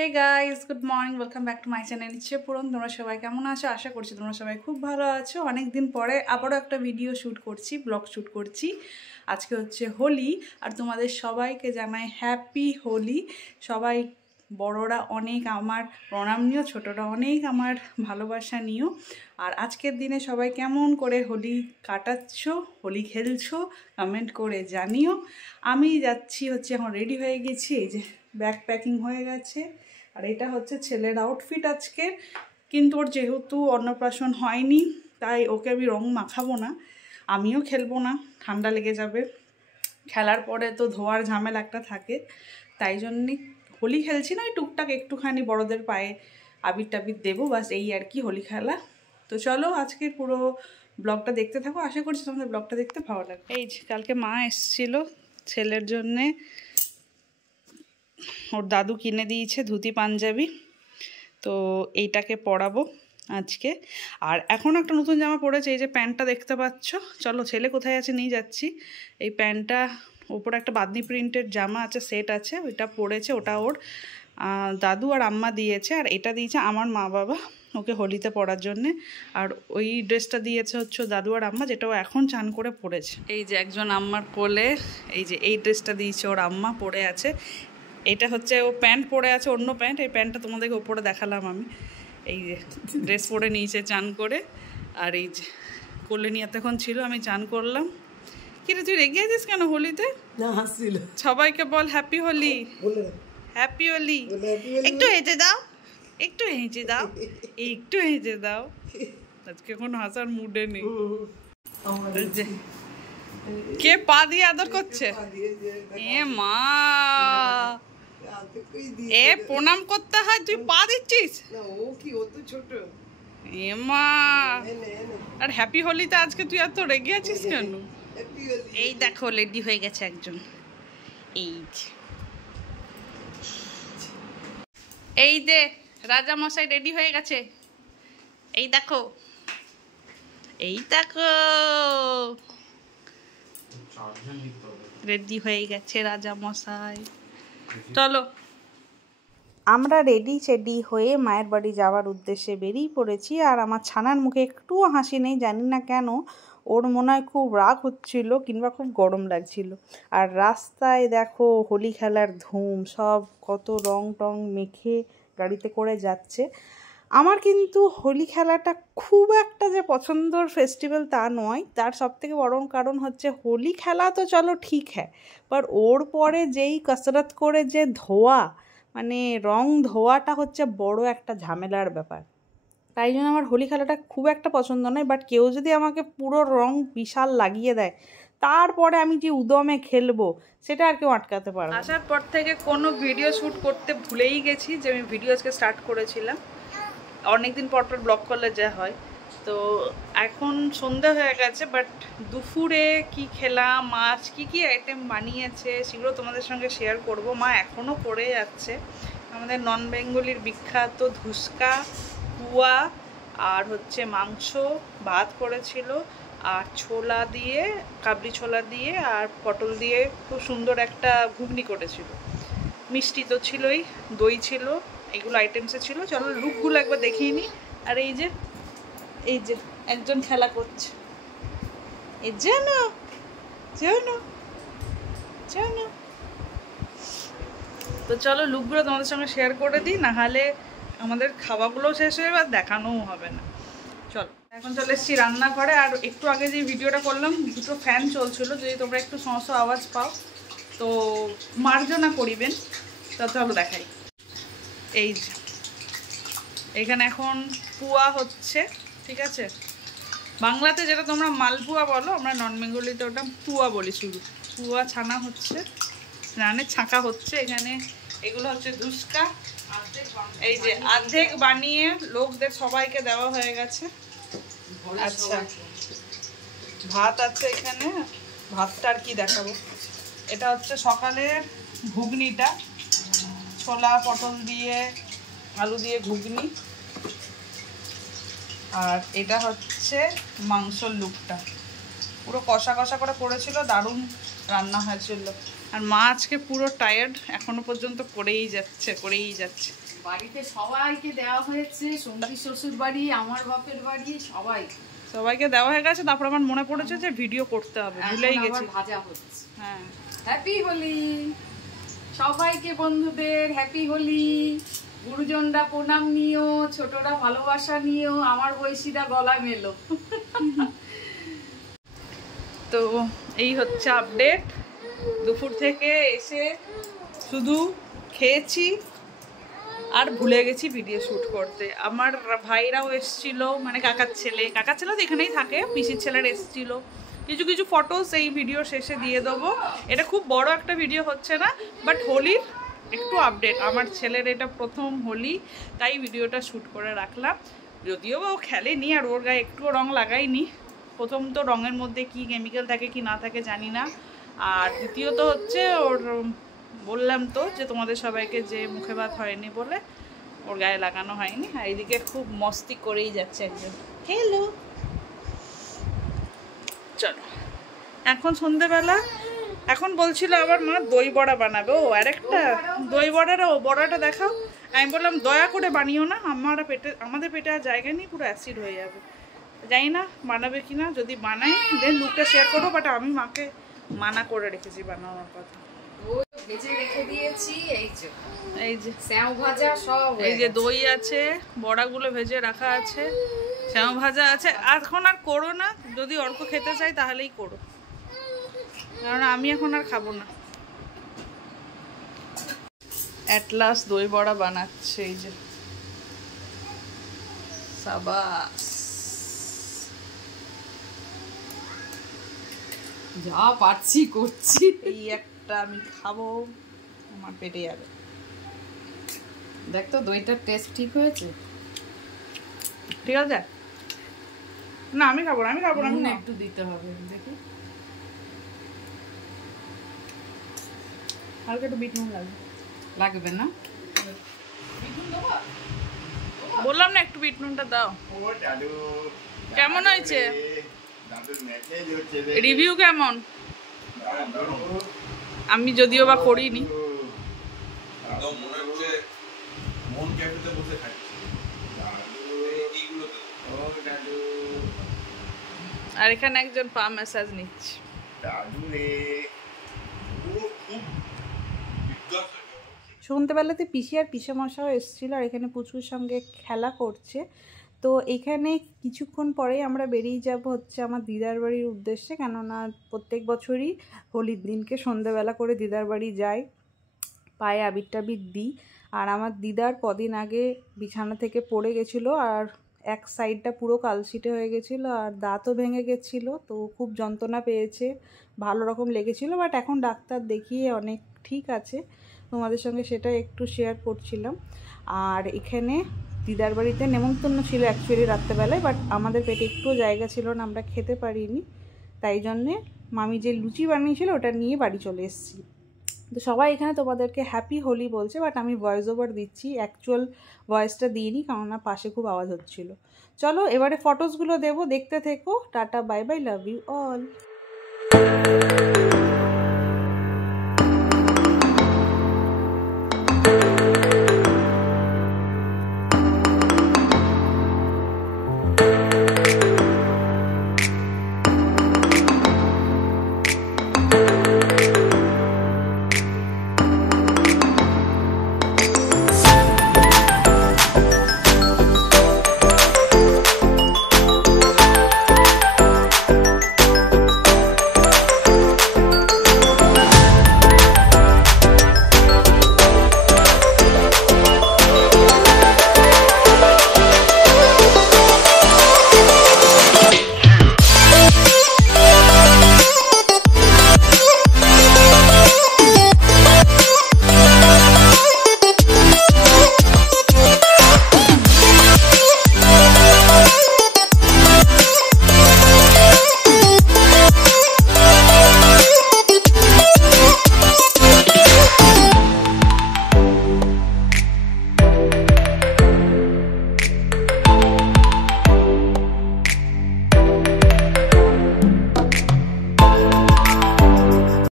Hey guys, good morning, welcome back to my channel Ichhe Puran. তোমরা সবাই কেমন আছো? আশা করছি তোমরা সবাই খুব ভালো আছো। অনেক দিন পরে আবারও একটা ভিডিও শ্যুট করছি, ব্লগ শ্যুট করছি। আজকে হচ্ছে হোলি, আর তোমাদের সবাইকে জানাই হ্যাপি হোলি। সবাই বড়রা অনেক আমার প্রণাম নিও, ছোটরা অনেক আমার ভালোবাসা নিও। আর আজকের দিনে সবাই কেমন করে হোলি কাটাচ্ছ, হোলি খেলছো, কমেন্ট করে জানিও। আমি যাচ্ছি হচ্ছে, এখন রেডি হয়ে গেছি, এই যে ব্যাগ প্যাকিং হয়ে গেছে। আর এটা হচ্ছে ছেলের আউটফিট আজকে, কিন্তু ওর যেহেতু অন্নপ্রাশন হয়নি তাই ওকে আমি রং মাখাবো না, আমিও খেলবো না, ঠান্ডা লেগে যাবে। খেলার পরে তো ধোয়ার ঝামেলা একটা থাকে, তাই জন্যে হোলি খেলছি না, ওই টুকটাক একটুখানি বড়দের পায়ে আবির টাবির দেবো, বাস এই আর কি হোলি খেলা। তো চলো আজকের পুরো ব্লগটা দেখতে থাকো, আশা করছি তোমাদের ব্লগটা দেখতে ভালো লাগবে। এই যে কালকে মা এসেছিল ছেলের জন্যে, ওর দাদু কিনে দিয়েছে ধুতি পাঞ্জাবি, তো এইটাকে পরাবো আজকে। আর এখন একটা নতুন জামা পরেছে, এই যে প্যান্টটা দেখতে পাচ্ছ। চলো ছেলে কোথায় আছে নিয়ে যাচ্ছি। এই প্যান্টটা ওপরে একটা বাদনি প্রিন্টের জামা আছে, সেট আছে, ওইটা পরেছে, ওটা ওর দাদু আর আম্মা দিয়েছে। আর এটা দিয়েছে আমার মা বাবা ওকে হোলিতে পরার জন্যে। আর ওই ড্রেসটা দিয়েছে হচ্ছে দাদু আর আম্মা, যেটা ও এখন চান করে পরেছে। এই যে একজন আম্মার কোলে এই যে এই ড্রেসটা দিয়েছে ওর আম্মা, পরে আছে। এটা হচ্ছে ও প্যান্ট পরে আছে, অন্য প্যান্ট। এই প্যান্টটা তোমাদেরকে ওপরে দেখালাম আমি। এই যে ড্রেস পরে নিয়েছে চান করে। আর এই যে কোলে নিয়ে এতক্ষণ ছিল, আমি চান করলাম। কিরে তুই রেগে আছিস কেন হোলিতে? না, হাসছিল। সবাইকে বল হ্যাপি হোলি, হ্যাপি হোলি। একটু হেঁটে দাও, একটু হেঁটে দাও, একটু হেঁটে দাও। আজকে কোনো হাসার মুডে নেই। কে পা দিয়ে আদর করছে? এ মা, এ প্রণাম করতে হয়, তুই পা দিচ্ছিস? এ মা, আর হ্যাপি হোলিতে আজকে তুই এত রেগে আছিস কেন? এই দেখো রেডি হয়ে গেছে একজন। এই যে রাজা মশাই রেডি হয়ে গেছে, এই দেখো, এই দেখো রেডি হয়ে গেছে রাজা মশাই। চলো আমরা রেডি চেডি হয়ে মায়ের বাড়ি যাওয়ার উদ্দেশ্যে বেরিয়ে পড়েছি। আর আমার ছানার মুখে একটুও হাসি নেই, জানি না কেন। ওর মনে হয় খুব রাগ হচ্ছিল কিংবা খুব গরম লাগছিল। আর রাস্তায় দেখো হোলি খেলার ধুম, সব কত রং টং মেখে গাড়িতে করে যাচ্ছে। আমার কিন্তু হোলি খেলাটা খুব একটা যে পছন্দর ফেস্টিভ্যাল তা নয়। তার সবথেকে বড় কারণ হচ্ছে হোলি খেলা তো চলো ঠিক হ্যাঁ, বাট ওর পরে যেই কসরত করে যে ধোয়া, মানে রং ধোয়াটা হচ্ছে বড় একটা ঝামেলার ব্যাপার। তাই জন্য আমার হোলি খেলাটা খুব একটা পছন্দ নয়। বাট কেউ যদি আমাকে পুরো রং বিশাল লাগিয়ে দেয়, তারপরে আমি যে উদমে খেলবো, সেটা আর কেউ আটকাতে পারবে না। আসার পর থেকে কোনো ভিডিও শ্যুট করতে ভুলেই গেছি যে আমি ভিডিও আজকে স্টার্ট করেছিলাম। অনেকদিন পর পর ব্লগ করলে যা হয়। তো এখন সন্ধ্যা হয়ে গেছে, বাট দুপুরে কি খেলাম, মাছ কি কি আইটেম বানিয়েছে সেগুলো তোমাদের সঙ্গে শেয়ার করব। মা এখনও করে যাচ্ছে। আমাদের নন বেঙ্গলির বিখ্যাত ধুসকা, পুয়া, আর হচ্ছে মাংস, ভাত করেছিল, আর ছোলা দিয়ে, কাবলি ছোলা দিয়ে আর পটল দিয়ে খুব সুন্দর একটা ঘুগনি করেছিল। মিষ্টি তো ছিলই, দই ছিল, এগুলো আইটেমসে ছিল। চলো লুকগুলো একবার দেখিয়ে নিই। আর এই যে একজন খেলা করছে, এই জানো জানো জানো। তো চলো লুকগুলো তোমাদের সঙ্গে শেয়ার করে দিই, নাহলে আমাদের খাওয়াগুলোও শেষ হয়ে যাবে আর দেখানোও হবে না। চলো এখন চলে এসেছি রান্নাঘরে। আর একটু আগে যে ভিডিওটা করলাম, দুটো ফ্যান চলছিল, যদি তোমরা একটু সমস্ত আওয়াজ পাও তো মার্জনা করিবেন। তা চলো দেখাই। এই যে এখানে এখন পুয়া হচ্ছে, ঠিক আছে? বাংলাতে যেটা তোমরা মালপুয়া বলো, আমরা নন বেঙ্গলিতে ওটা পুয়া বলি। শুধু পুয়া ছানা হচ্ছে, রানে ছাঁকা হচ্ছে এখানে। এগুলো হচ্ছে ধুসকা, এই যে অর্ধেক বানিয়ে লোকদের সবাইকে দেওয়া হয়ে গেছে। আচ্ছা, ভাত আছে এখানে, ভাতটা আর কি দেখাবো। এটা হচ্ছে সকালের ঘুগনিটা, ছোলা পটল দিয়ে আলু দিয়ে ঘুগনি। আর এটা হচ্ছে মাংসর লুকটা, পুরো কষা কষা করে করেছিল, দারুণ রান্না হয়েছিল। আর মা আজকে পুরো টায়ার্ড, এখনো পর্যন্ত করেই যাচ্ছে। বাড়িতে সবাইকে দেওয়া হয়েছে, সন্দীপ শ্বশুর বাড়ি, আমার বাপের বাড়ি, সবাইকে দেওয়া হয়ে গেছে। তারপর আমার মনে পড়েছে যে ভিডিও করতে হবে, ভুলেই গেছি। ভাজা হচ্ছে। হ্যাঁ, হ্যাপি হোলি সবাইকে, বন্ধুদের হ্যাপি হোলি। গুরুজনরা প্রণাম নিও, ছোটরা ভালোবাসা নিও, আমার বয়সীরা গলা মেলো। তো এই হচ্ছে আপডেট। দুপুর থেকে এসে শুধু খেয়েছি আর ভুলে গেছি ভিডিও শ্যুট করতে। আমার ভাইরাও এসছিল, মানে কাকার ছেলে তো এখানেই থাকে, পিসির ছেলের এসছিল। কিছু কিছু ফটোস এই ভিডিও শেষে দিয়ে দেবো। এটা খুব বড় একটা ভিডিও হচ্ছে না, বাট হোলির একটু আপডেট। আমার ছেলের এটা প্রথম হোলি, তাই ভিডিওটা শ্যুট করে রাখলাম। যদিও বা ও খেলেনি আর ওর গায়ে একটুও রং লাগাইনি। প্রথম তো রঙের মধ্যে কি কেমিক্যাল থাকে কি না থাকে জানি না। আর দ্বিতীয়ত হচ্ছে ওর, বললাম তো যে তোমাদের সবাইকে যে মুখে ভাত হয়নি বলে ওর গায়ে লাগানো হয়নি। আর এদিকে খুব মস্তি করেই যাচ্ছে একজন। হ্যালো, চলো এখন সন্ধেবেলা। এখন বলছিল আবার মা দই বড়া বানাবে। ও আরেকটা দই বড়াটা, ও বড়াটা দেখাও। আমি বললাম দয়া করে বানিও না, আমাদের পেটে আর জায়গা নেই, পুরো অ্যাসিড হয়ে যাবে। জানি না বানাবে কিনা, যদি বানাই দেন লুকটা শেয়ার করবো। বাট আমি মাকে মানা করে রেখেছি বানানোর কথা। ভেজে রেখে দিয়েছি, এই যে স্যাও ভাজা সব, এই যে দই আছে, বড়াগুলো ভেজে রাখা আছে, স্যাও ভাজা আছে। এখন আর করো না, যদি অর্ক খেতে চাই তাহলেই করো, কারণ আমি এখন আর খাবো না। অ্যাট লাস্ট দই বড়া বানাচ্ছে, এই যে সাবাস। যা পারছি করছি। এই একটা আমি খাবো, আমার পেটে যাবে। দেখ তো দইটার টেস্ট ঠিক হয়েছে? ঠিক আছে না, আমি খাবো না, একটু দিতে হবে, দেখি হালকা একটু বিট নুন লাগবে না? বললাম না একটু বিট নুনটা দাও। কেমন হয়েছে রিভিউ? কেমন? আমি যদিও বা করিনি। আর এখানে একজন পা ম্যাসাজ নিচ্ছে। সন্ধ্যেবেলাতে পিসি আর পিসেমশাও এসেছিলো, আর এখানে পুচকুর সঙ্গে খেলা করছে। তো এখানে কিছুক্ষণ পরেই আমরা বেরিয়ে যাব হচ্ছে আমার দিদার বাড়ির উদ্দেশ্যে, কেননা প্রত্যেক বছরই হোলির দিনকে সন্ধ্যেবেলা করে দিদার বাড়ি যাই, পায়ে আবির টাবির দিই। আর আমার দিদার কদিন আগে বিছানা থেকে পড়ে গেছিলো, আর এক সাইডটা পুরো কালশিটে হয়ে গেছিলো, আর দাঁতও ভেঙে গেছিলো। তো খুব যন্ত্রণা পেয়েছে, ভালো রকম লেগেছিলো, বাট এখন ডাক্তার দেখিয়ে অনেক ঠিক আছে। তোমাদের সঙ্গে সেটা একটু শেয়ার করছিলাম। আর এখানে দিদার বাড়িতে নেমন্তন্ন ছিল অ্যাকচুয়ালি রাত্রেবেলায়, বাট আমাদের পেটে একটুও জায়গা ছিল না, আমরা খেতে পারিনি। তাই জন্যে মামি যে লুচি বানিয়েছিল ওটা নিয়ে বাড়ি চলে এসেছি। তো সবাই এখানে তোমাদেরকে হ্যাপি হোলি বলছে, বাট আমি ভয়েস ওভার দিচ্ছি, অ্যাকচুয়াল ভয়েসটা দিইনি, কেননা পাশে খুব আওয়াজ হচ্ছিল। চলো এবারে ফটোসগুলো দেবো, দেখতে থেকো। টাটা, bye bye, love you all.